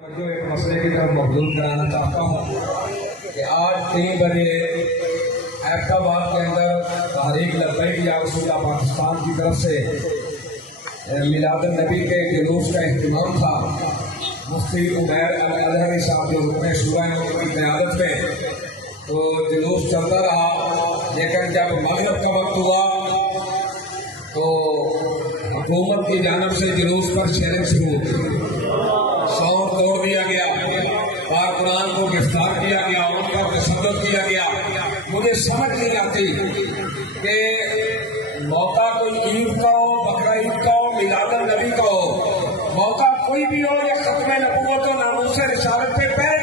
جو ایک مسئلے کی طرف مبذول کرانا چاہتا ہوں کہ آج 3 بجے ایبٹ آباد کے اندر تحریک لبیک یا رسول اللہ پاکستان کی طرف سے میلاد النبی کے جلوس کا اہتمام تھا۔ مفتی عمیر الازہری صاحب جو رکن شورا ہیں ان کی قیادت میں تو جلوس چلتا رہا، لیکن جب مغرب کا وقت ہوا تو حکومت کی جانب سے جلوس پر شیرنگ شروع ہوئی، ساؤنڈ توڑ دیا گیا، کارکنان کو گرفتار کیا گیا، ان کا تشدد کیا گیا۔ مجھے سمجھ نہیں آتی کہ موقع کوئی عید کا ہو، بقرہ عید کا ہو، میلاد النبی کا ہو، موقع کوئی بھی ہو، یہ ختم نبوت و ناموس رسالت پہ پہرے